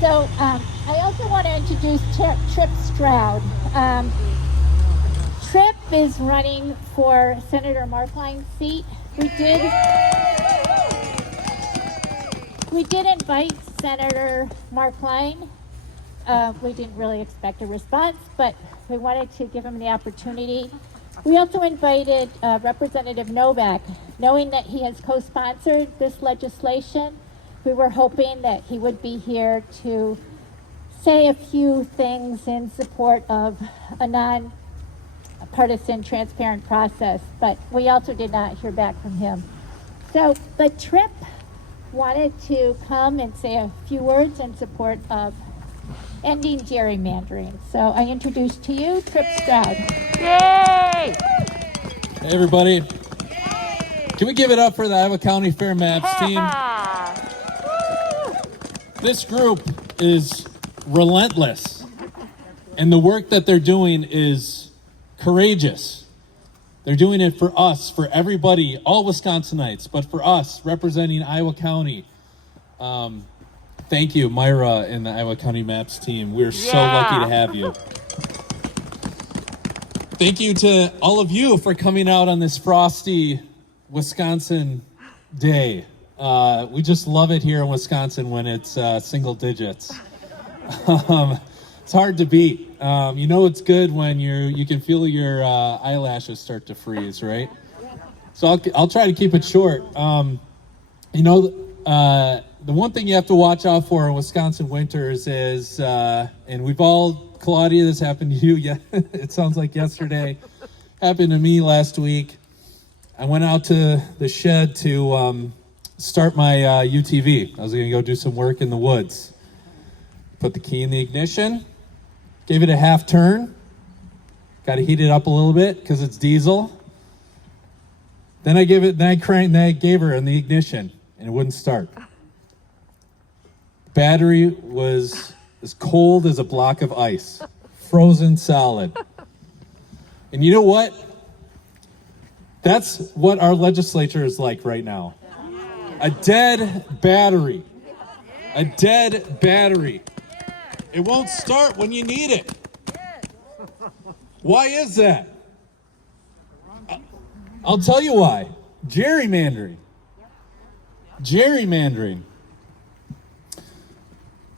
So I also want to introduce Tripp Stroud. Tripp is running for Senator Markline's seat. We did invite Senator Markline. We didn't really expect a response, but we wanted to give him the opportunity. We also invited Representative Novak, knowing that he has co-sponsored this legislation. We were hoping that he would be here to say a few things in support of a non-partisan, transparent process, but we also did not hear back from him. But Tripp wanted to come and say a few words in support of ending gerrymandering. So I introduce to you Tripp Stroud. Yay! Hey everybody. Can we give it up for the Iowa County Fair Maps team? This group is relentless, and the work that they're doing is courageous. They're doing it for us, for everybody, all Wisconsinites, but for us, representing Iowa County. Thank you, Myra and the Iowa County Maps team. We're so lucky to have you. Thank you to all of you for coming out on this frosty Wisconsin day. We just love it here in Wisconsin when it's single digits. It's hard to beat. You know it's good when you can feel your eyelashes start to freeze, right? So I'll try to keep it short. The one thing you have to watch out for in Wisconsin winters is, and we've all, Claudia, this happened to you. Yeah, it sounds like yesterday. Happened to me last week. I went out to the shed to start my UTV. I was going to go do some work in the woods. Put the key in the ignition, gave it a half turn. Got to heat it up a little bit because it's diesel. Then I gave her in the ignition, and it wouldn't start. Battery was as cold as a block of ice, frozen solid. And you know what? That's what our legislature is like right now. A dead battery. A dead battery. It won't start when you need it. Why is that? I'll tell you why. Gerrymandering. Gerrymandering.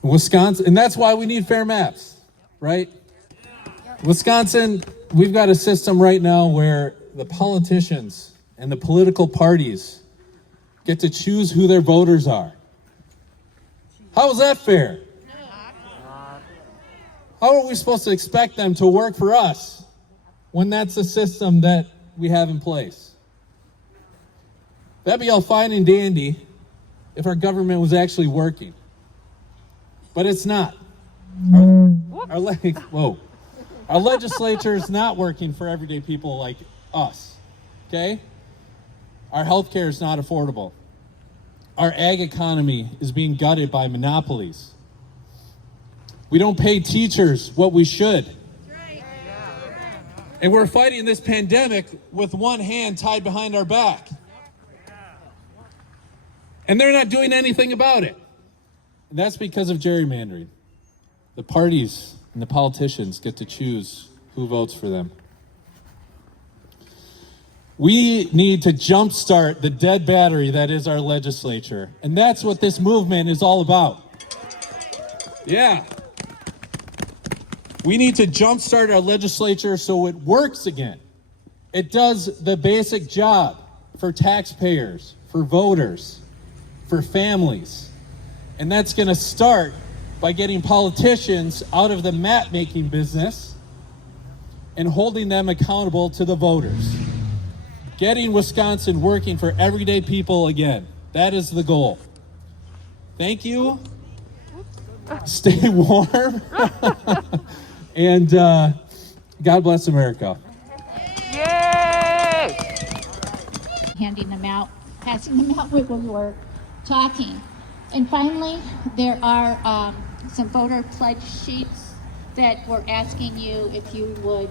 Wisconsin, and that's why we need fair maps, right? Wisconsin, we've got a system right now where the politicians and the political parties get to choose who their voters are. How is that fair? How are we supposed to expect them to work for us when that's the system that we have in place? That'd be all fine and dandy if our government was actually working. But it's not. Our legislature is not working for everyday people like us, okay? Our healthcare is not affordable. Our ag economy is being gutted by monopolies. We don't pay teachers what we should. And we're fighting this pandemic with one hand tied behind our back. And they're not doing anything about it. And that's because of gerrymandering. The parties and the politicians get to choose who votes for them. We need to jumpstart the dead battery that is our legislature. And that's what this movement is all about. Yeah. We need to jumpstart our legislature so it works again. It does the basic job for taxpayers, for voters, for families. And that's going to start by getting politicians out of the map-making business and holding them accountable to the voters. Getting Wisconsin working for everyday people again. That is the goal. Thank you. Stay warm. And God bless America. Yay! Handing them out, passing them out when we were talking. And finally, there are some voter pledge sheets that we're asking you if you would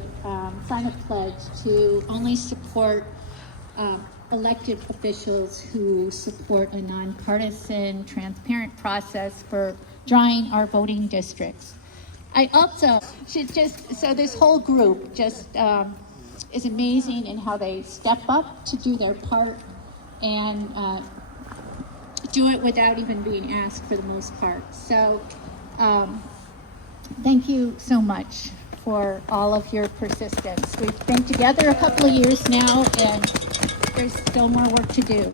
sign a pledge to only support elected officials who support a nonpartisan, transparent process for drawing our voting districts. I also should just, so this whole group just is amazing in how they step up to do their part and do it without even being asked for the most part. So thank you so much for all of your persistence. We've been together a couple of years now and there's still more work to do.